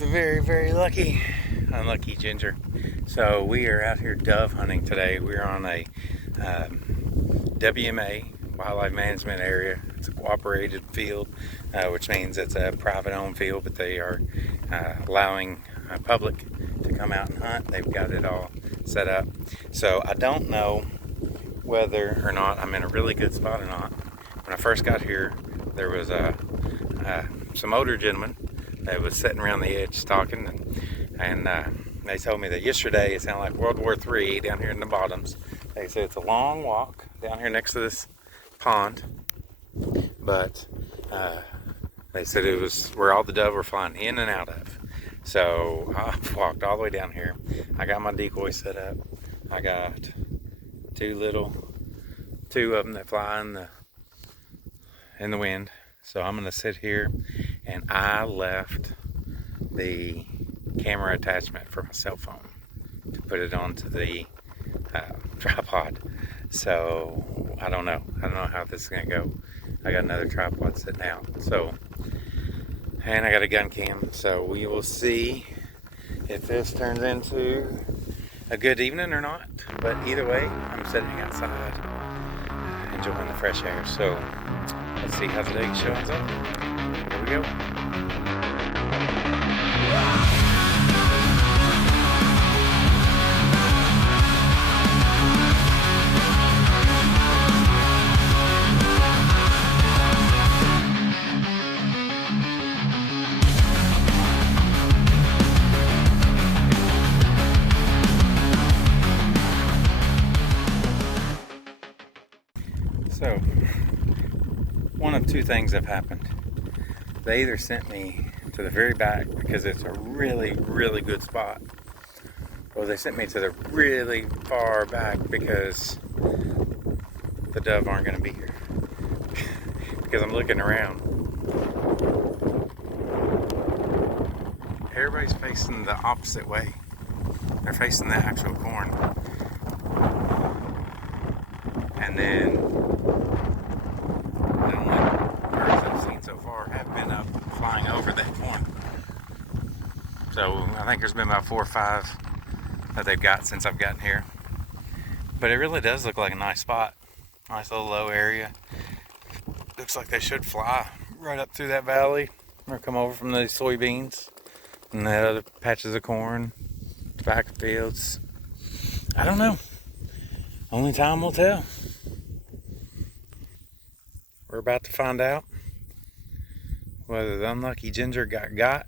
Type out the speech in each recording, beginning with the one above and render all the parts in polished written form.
the very, very lucky, unlucky Ginger. So we are out here dove hunting today. We're on a WMA, Wildlife Management Area. It's a cooperated field, which means it's a private owned field, but they are allowing public to come out and hunt. They've got it all set up. So I don't know whether or not I'm in a really good spot or not. When I first got here, there was some older gentlemen that was sitting around the edge talking, and they told me that yesterday it sounded like World War III down here in the bottoms. They said it's a long walk down here next to this pond, but they said it was where all the dove were flying in and out of. So I walked all the way down here. I got my decoy set up. I got two of them that fly in the wind. So I'm gonna sit here, and I left the camera attachment for my cell phone to put it onto the tripod. So I don't know how this is gonna go. I got another tripod sitting out, and I got a gun cam, so we will see if this turns into a good evening or not. But either way, I'm sitting outside enjoying the fresh air. So let's see how today shows up. Here we go. So, one of two things have happened. They either sent me to the very back because it's a really, really good spot, or they sent me to the really far back because the dove aren't going to be here. Because I'm looking around. Everybody's facing the opposite way. They're facing the actual corn. And then the only birds I've seen so far have been up flying over that corn. So I think there's been about 4 or 5 that they've got since I've gotten here. But it really does look like a nice spot. Nice little low area. Looks like they should fly right up through that valley or come over from the soybeans and the other patches of corn, tobacco fields. I don't know. Only time will tell. We're about to find out whether the unlucky Ginger got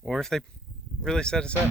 or if they really set us up.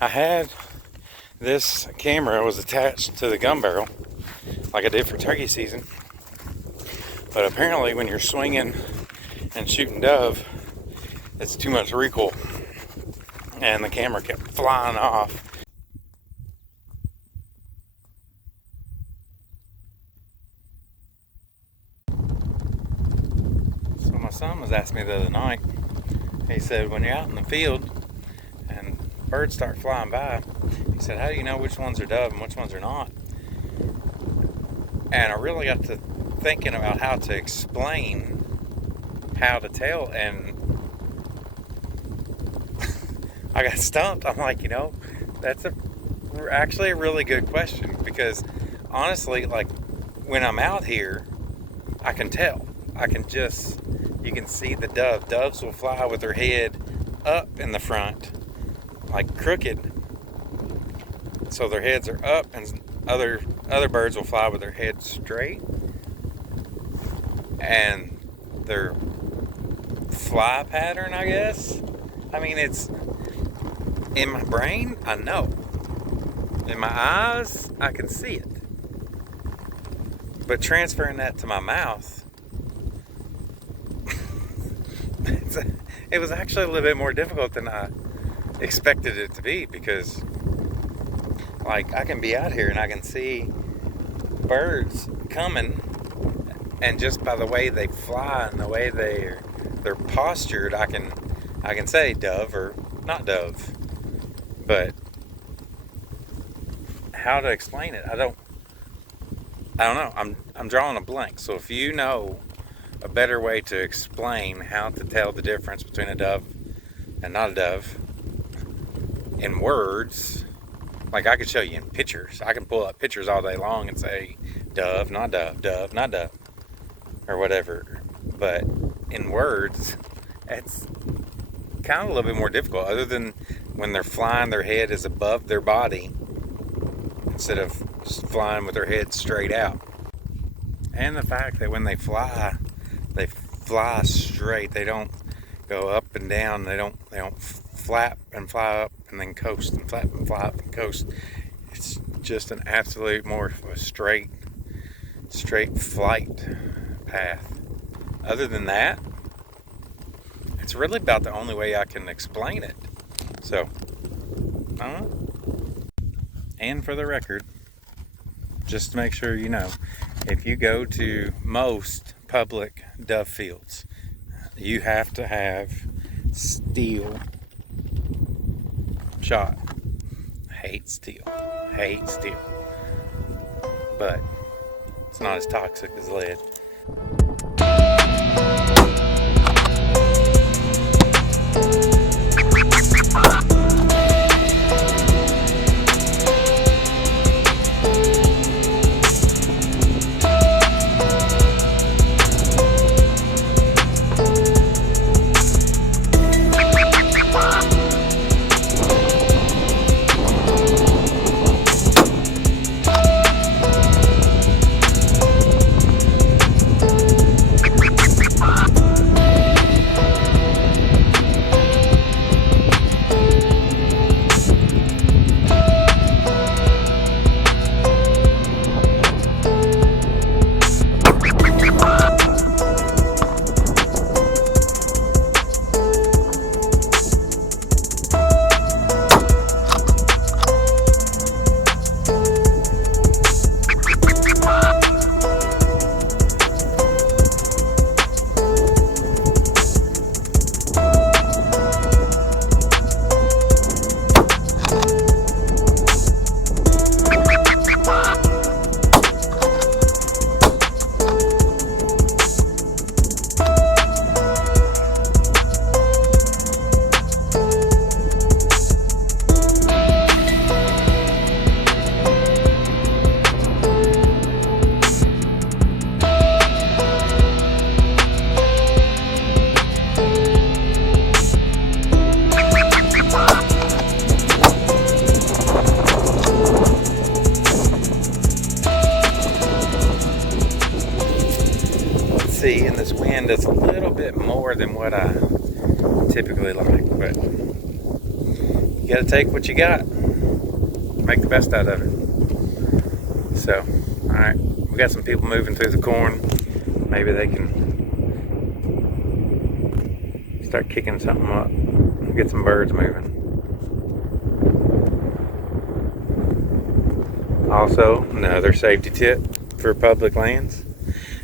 I had this camera was attached to the gun barrel like I did for turkey season, but apparently when you're swinging and shooting dove, it's too much recoil, and the camera kept flying off. So my son was asking me the other night, he said, when you're out in the field and birds start flying by, he said, how do you know which ones are dove and which ones are not? And I really got to thinking about how to explain how to tell, and I got stumped. I'm like, that's actually a really good question, because honestly, like, when I'm out here, I can tell. You can see the dove. Doves will fly with their head up in the front, like crooked, so their heads are up, and other birds will fly with their heads straight, and their fly pattern, I guess. I mean, it's in my brain, I know. In my eyes, I can see it. But transferring that to my mouth, it was actually a little bit more difficult than I expected it to be, because like I can be out here and I can see birds coming, and just by the way they fly and the way they're postured, I can say dove or not dove. But how to explain it, I don't know. I'm drawing a blank. So if you know a better way to explain how to tell the difference between a dove and not a dove in words, like I could show you in pictures. I can pull up pictures all day long and say dove, not dove, dove, not dove, or whatever. But in words, it's kind of a little bit more difficult, other than when they're flying, their head is above their body instead of flying with their head straight out. And the fact that when they fly straight. They don't go up and down. They don't flap and fly up and then coast, and flap and fly up and coast. It's just an absolute more straight flight path. Other than that, it's really about the only way I can explain it. So, and for the record, just to make sure you know, if you go to most public dove fields, you have to have steel shot. Hate steel. But it's not as toxic as lead. And this wind is a little bit more than what I typically like, but you gotta take what you got, make the best out of it. So, alright, we got some people moving through the corn. Maybe they can start kicking something up, get some birds moving. Also, another safety tip for public lands: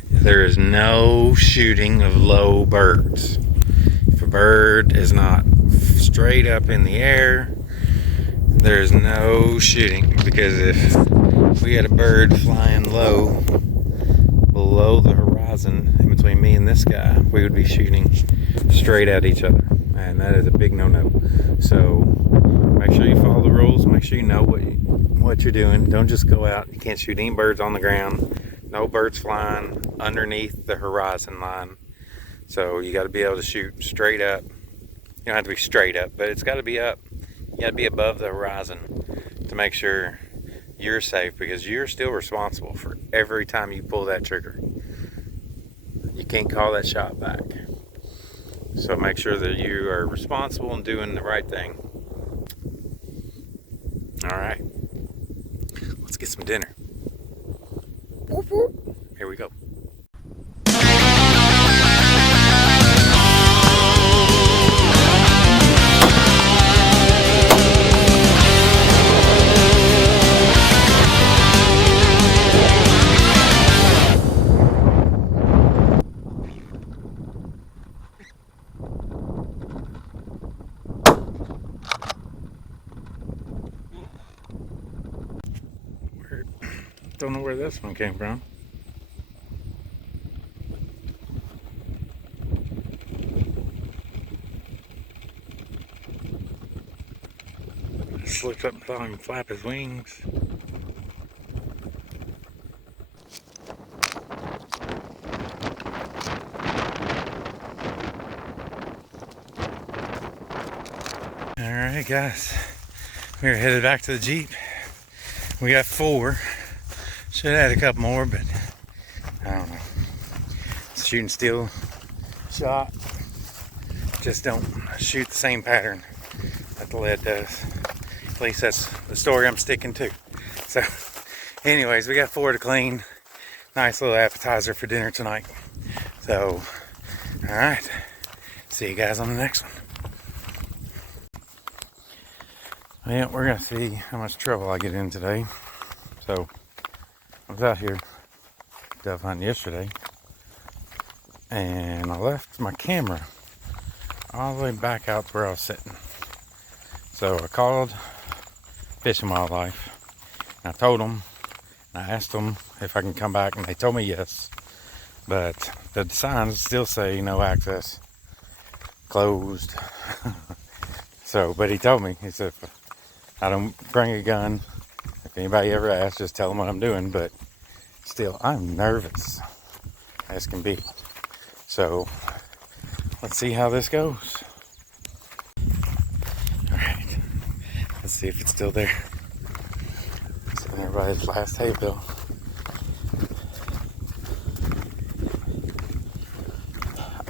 there is no shooting of low birds. If a bird is not straight up in the air, there's no shooting, because if we had a bird flying low below the horizon in between me and this guy, we would be shooting straight at each other, and that is a big no-no. So make sure you follow the rules, make sure you know what you're doing. Don't just go out. You can't shoot any birds on the ground. No birds flying underneath the horizon line. So you got to be able to shoot straight up You don't have to be straight up, but it's got to be up. You got to be above the horizon to make sure you're safe, because you're still responsible for every time you pull that trigger. You can't call that shot back. So make sure that you are responsible and doing the right thing. All right, let's get some dinner. Here we go. Don't know where this one came from. Just looked up and saw him flap his wings. Alright guys, we're headed back to the Jeep. We got 4. Should have had a couple more, but I don't know. Shooting steel shot. Just don't shoot the same pattern that the lead does. At least that's the story I'm sticking to. So anyways, we got 4 to clean. Nice little appetizer for dinner tonight. So, alright. See you guys on the next one. Yeah, we're gonna see how much trouble I get in today. So I was out here dove hunting yesterday, and I left my camera all the way back out where I was sitting. So I called Fish and Wildlife, and I told them, and I asked them if I can come back, and they told me yes. But the signs still say no access, closed. So, but he told me, he said, I don't bring a gun. If anybody ever asks, just tell them what I'm doing. But still, I'm nervous as can be. So let's see how this goes. All right, let's see if it's still there. It's in everybody's last hay bale.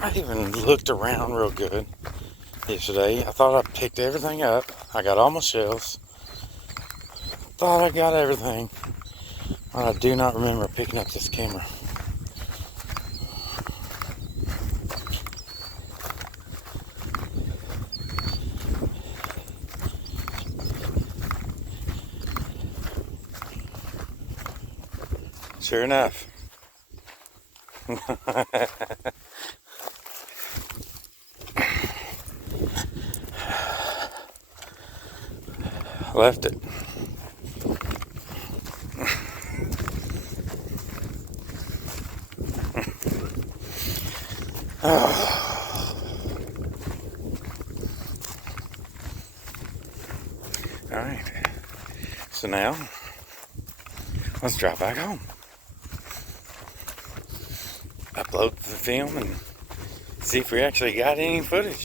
I even looked around real good yesterday. I thought I picked everything up. I got all my shells. Thought I got everything. But I do not remember picking up this camera. Sure enough. Left it. Alright, so now let's drive back home, upload the film, and see if we actually got any footage.